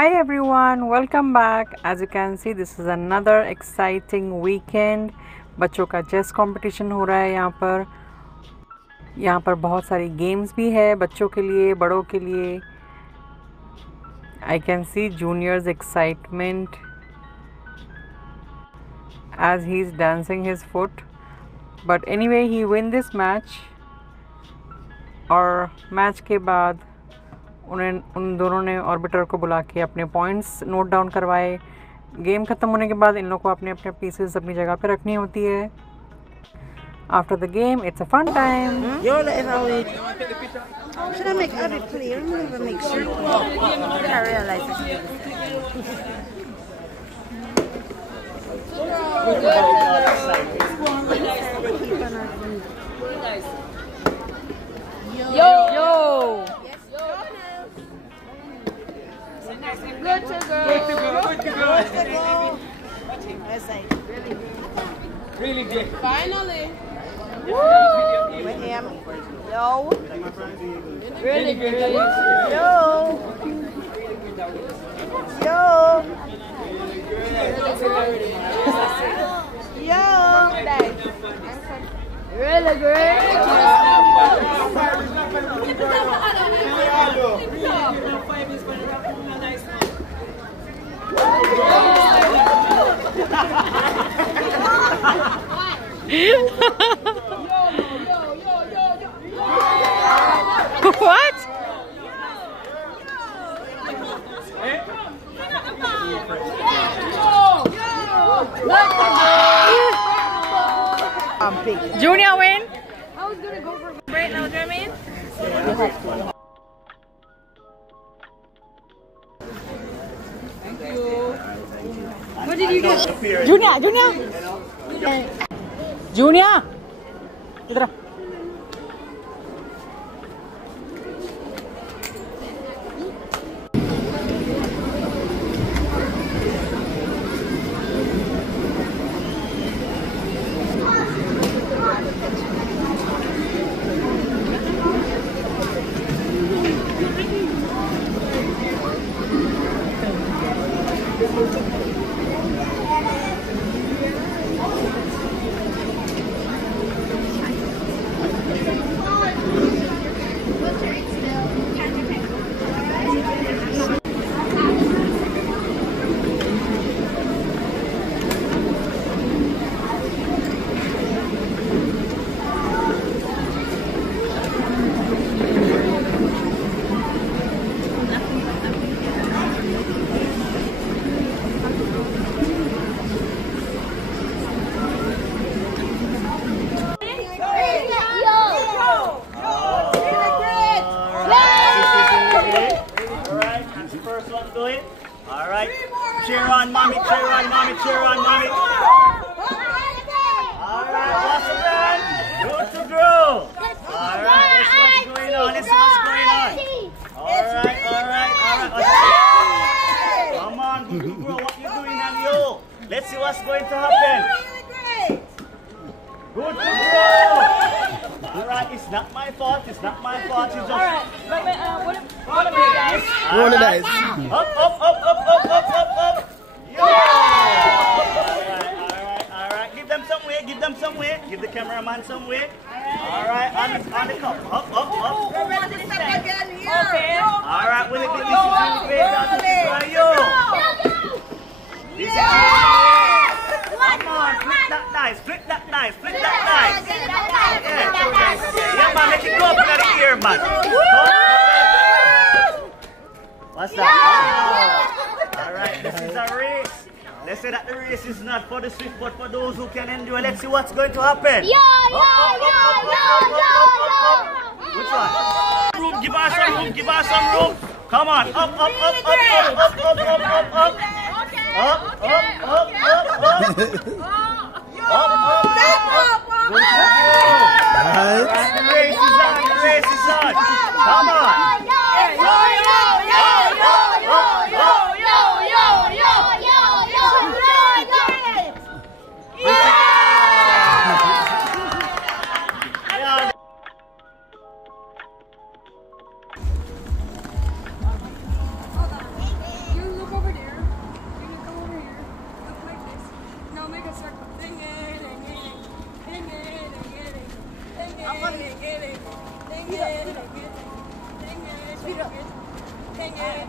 Hi everyone, welcome back. As you can see, this is another exciting weekend. बच्चों का chess competition हो रहा है यहाँ पर बहुत सारी गेम्स भी है बच्चों के लिए, बड़ों के लिए. I can see Junior's excitement as he's dancing his foot. But anyway, he win this match. और मैच के बाद उन दोनों ने ऑर्बिटर को बुला के अपने पॉइंट्स नोट डाउन करवाए. गेम ख़त्म होने के बाद इन लोगों को अपने अपने पीसेस अपनी जगह पे रखनी होती है. After the game it's a fun time. Should I make other clear? I'm gonna make sure. I realize Yo! Good to go. Good to go. That's like Really good. finally. Woo! With him. Yo. Really good. Yo. Yo. Yo. Really good. What? Junior win. I was gonna go for right now, Jermaine. Thank you. What did you get? Junior. इधर आ. Alright, cheer on mommy, cheer on mommy, cheer on mommy. Alright, what's up man? Good to grow. Alright, let's see what's going on, let's see what's going on. Alright. Come on, good to grow, what you doing and yo? Let's see what's going to happen. Good to grow. Alright, it's not my fault, it's just... Alright, what about you guys? Roll the dice. Up. Yo! Alright. Give them some weight. Give the cameraman some weight. Alright, on the cup. Up. Okay. Alright, will it be this is yo? This is come on, flip that nice. Yeah, man, make it go up in the ear, man. What's that? Alright, this is a race. Let's say that the race is not for the swift, but for those who can endure. Let's see what's going to happen. Yo! Which one? Give her some room. Come on, up. The race is on. Come on. make a circle. Ding it, ding it, ding it, ding it, ding it, I'm on ding it, ding it, Speed up, ding it, ding it, ding it, ding it.